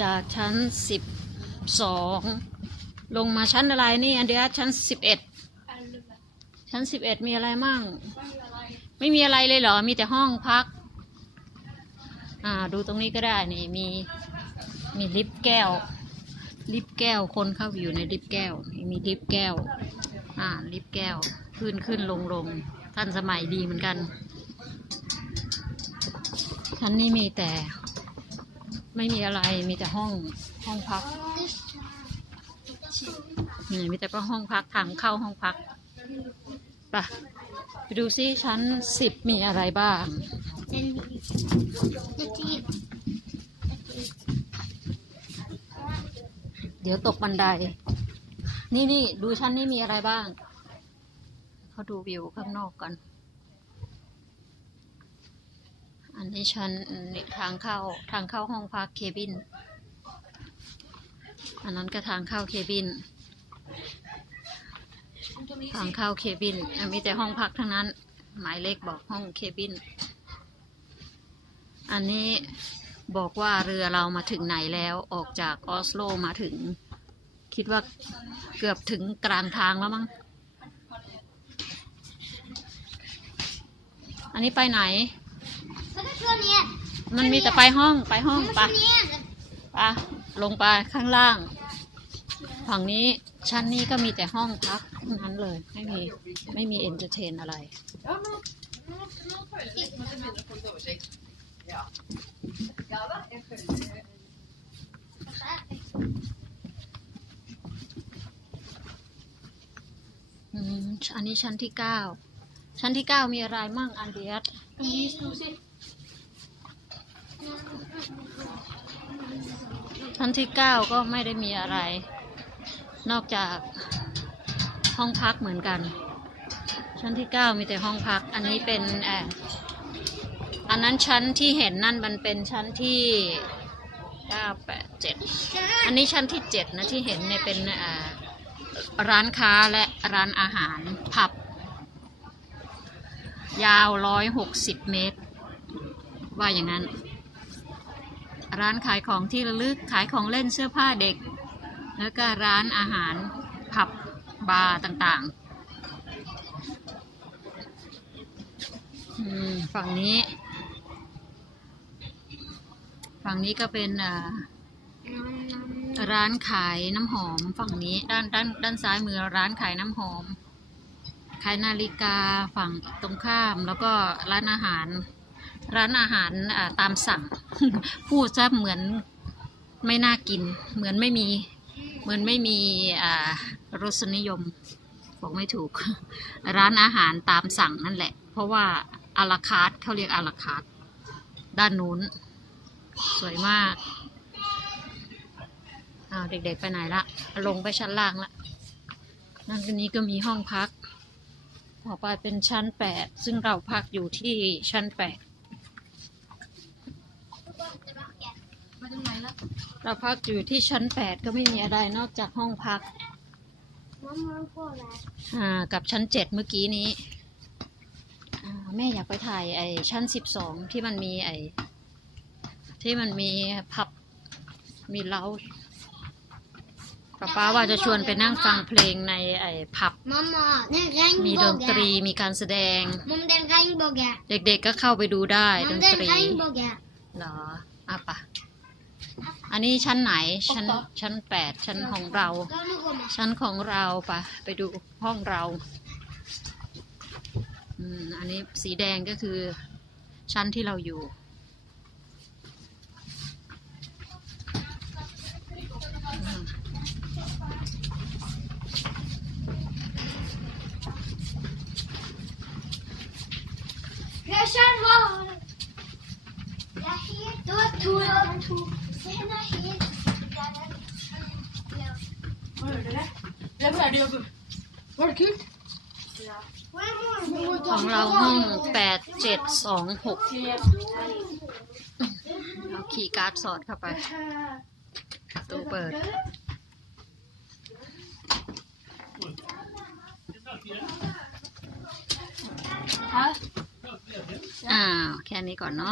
จากชั้น12ลงมาชั้นอะไรนี่อันเดียชั้น11ชั้น11มีอะไรมั่งไม่มีอะไรเลยเหรอมีแต่ห้องพักดูตรงนี้ก็ได้นี่มีลิฟต์แก้วคนเข้าอยู่ในลิฟต์แก้วมีลิฟต์แก้วลิฟต์แก้วขึ้นลงทันสมัยดีเหมือนกันชั้นนี้มีแต่ไม่มีอะไรมีแต่ห้องพักนี่มีแต่ห้องพักทางเข้าห้องพักไปดูซิชั้น10มีอะไรบ้างเดี๋ยวตกบันไดนี่ดูชั้นนี้มีอะไรบ้างเขาดูวิวข้างนอกกันอันนี้ชั้นทางเข้าห้องพักเคบินอันนั้นก็ทางเข้าเคบินมีแต่ห้องพักทั้งนั้นหมายเลขบอกห้องเคบินอันนี้บอกว่าเรือเรามาถึงไหนแล้วออกจากออสโลมาถึงคิดว่าเกือบถึงกลางทางแล้วมั้งอันนี้ไปไหนมันมีแต่ไปห้องไปลงไปข้างล่างฝั่งนี้ชั้นนี้ก็มีแต่ห้องพักทั้งนั้นเลยไม่มีเอนเตอร์เทนอะไรอันนี้ชั้นที่9มีอะไรมั่งอันเดียสชั้นที่9ก็ไม่ได้มีอะไรนอกจากห้องพักเหมือนกันชั้นที่9มีแต่ห้องพักอันนี้เป็นอันนั้นชั้นที่เห็นนั่นมันเป็นชั้นที่9 8 7อันนี้ชั้นที่7นะที่เห็นเนี่ยเป็นร้านค้าและร้านอาหารผับยาว160 เมตรว่าอย่างนั้นร้านขายของที่ระลึกขายของเล่นเสื้อผ้าเด็กแล้วก็ร้านอาหารผับบาร์ต่างๆฝั่งนี้ก็เป็นร้านขายน้ำหอมฝั่งนี้ด้านซ้ายมือร้านขายน้ำหอมขายนาฬิกาฝั่งตรงข้ามแล้วก็ร้านอาหารตามสั่ง พูดซะเหมือนไม่น่ากินเหมือนไม่มีรสนิยมบอกไม่ถูก ร้านอาหารตามสั่งนั่นแหละเพราะว่าอาราคาร์ทเขาเรียกอาราคาร์ทด้านนู้นสวยมากเด็กๆไปไหนละลงไปชั้นล่างละนั่นนี้ก็มีห้องพักต่อไปเป็นชั้น8ซึ่งเราพักอยู่ที่ชั้น8เราพักอยู่ที่ชั้น8ก็ไม่มีอะไรนอกจากห้องพักกับชั้น7เมื่อกี้นี้แม่อยากไปถ่ายชั้น12ที่มันมีผับมีเล้าป้าว่าจะชวนไปนั่งฟังเพลงในผับมีดนตรีมีการแสดงเด็กๆก็เข้าไปดูได้ดนตรีเหรอปะอันนี้ชั้นไหนชั้น8ชั้นของเราไปดูห้องเราอันนี้สีแดงก็คือชั้นที่เราอยู่ของเราห้อง8726เราคีย์การ์ดสอดเข้าไปประตูเปิดแค่นี้ก่อนเนาะ